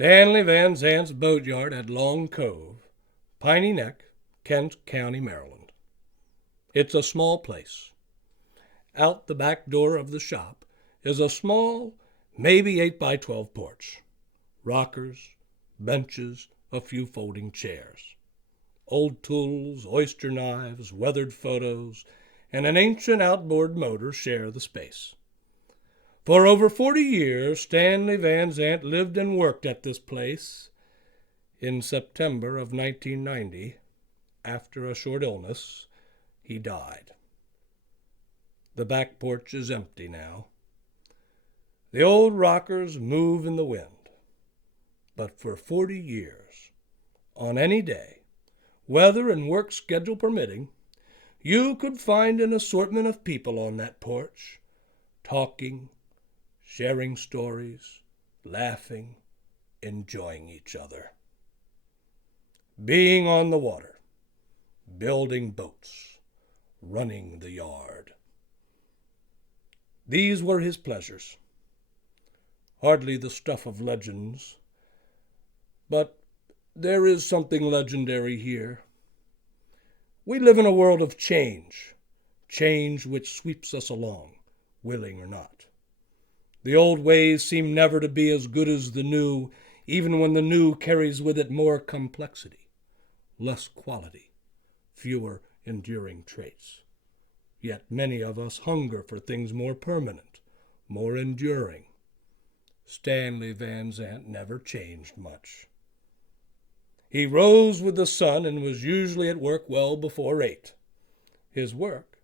Stanley Van Zant's boatyard at Long Cove, Piney Neck, Kent County, Maryland. It's a small place. Out the back door of the shop is a small, maybe 8 by 12 porch. Rockers, benches, a few folding chairs. Old tools, oyster knives, weathered photos, and an ancient outboard motor share the space. For over 40 years, Stanley Van Zant lived and worked at this place. In September of 1990, after a short illness, he died. The back porch is empty now. The old rockers move in the wind. But for 40 years, on any day, weather and work schedule permitting, you could find an assortment of people on that porch, talking, sharing stories, laughing, enjoying each other. Being on the water, building boats, running the yard. These were his pleasures. Hardly the stuff of legends, but there is something legendary here. We live in a world of change, change which sweeps us along, willing or not. The old ways seem never to be as good as the new, even when the new carries with it more complexity, less quality, fewer enduring traits. Yet many of us hunger for things more permanent, more enduring. Stanley Van Zant never changed much. He rose with the sun and was usually at work well before 8. His work,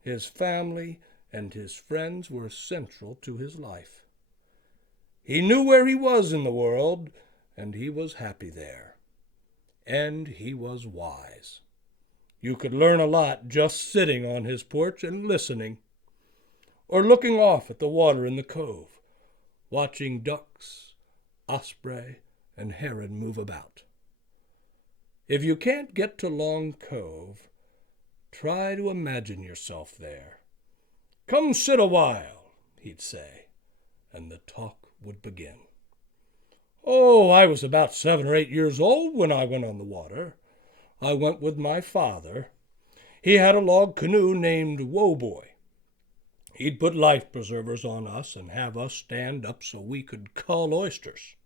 his family, and his friends were central to his life. He knew where he was in the world, and he was happy there. And he was wise. You could learn a lot just sitting on his porch and listening, or looking off at the water in the cove, watching ducks, osprey, and heron move about. If you can't get to Long Cove, try to imagine yourself there. "Come sit a while," he'd say, and the talk would begin. "Oh, I was about 7 or 8 years old when I went on the water. I went with my father. He had a log canoe named Woe Boy. He'd put life preservers on us and have us stand up so we could cull oysters.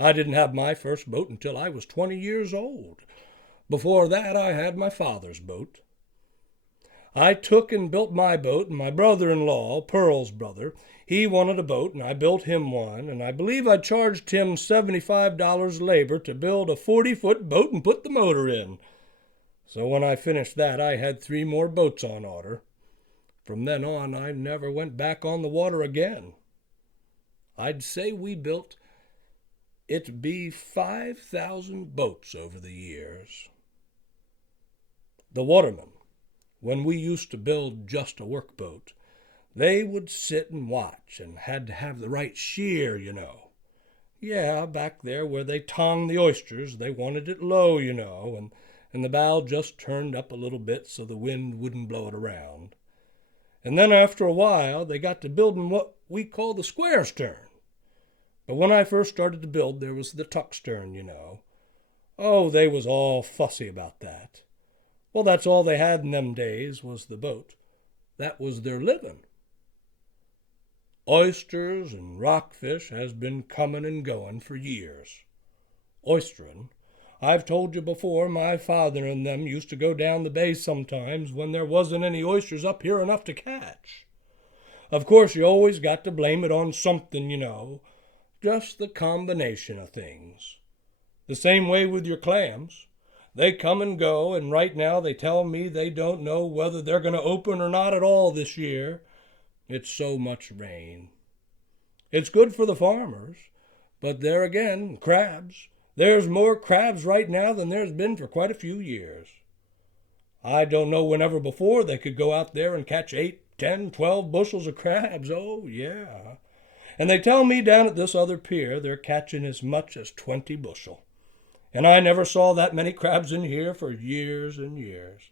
I didn't have my first boat until I was 20 years old. Before that, I had my father's boat. I took and built my boat, and my brother-in-law, Pearl's brother, he wanted a boat, and I built him one, and I believe I charged him $75 labor to build a 40-foot boat and put the motor in. So when I finished that, I had 3 more boats on order. From then on, I never went back on the water again. I'd say we built, it'd be 5,000 boats over the years. The watermen, when we used to build just a workboat, they would sit and watch and had to have the right shear, you know. Yeah, back there where they tonged the oysters, they wanted it low, you know, and the bow just turned up a little bit so the wind wouldn't blow it around. And then after a while, they got to building what we call the square stern. But when I first started to build, there was the tuck stern, you know. Oh, they was all fussy about that. Well, that's all they had in them days was the boat. That was their living. Oysters and rockfish has been comin' and goin' for years. Oysterin', I've told you before, my father and them used to go down the bay sometimes when there wasn't any oysters up here enough to catch. Of course, you always got to blame it on something, you know, just the combination of things. The same way with your clams. They come and go, and right now they tell me they don't know whether they're going to open or not at all this year. It's so much rain. It's good for the farmers, but there again, crabs. There's more crabs right now than there's been for quite a few years. I don't know whenever before they could go out there and catch 8, 10, 12 bushels of crabs. Oh, yeah. And they tell me down at this other pier they're catching as much as 20 bushel. And I never saw that many crabs in here for years and years.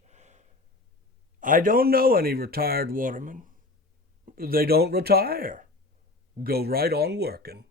I don't know any retired watermen. They don't retire. Go right on working.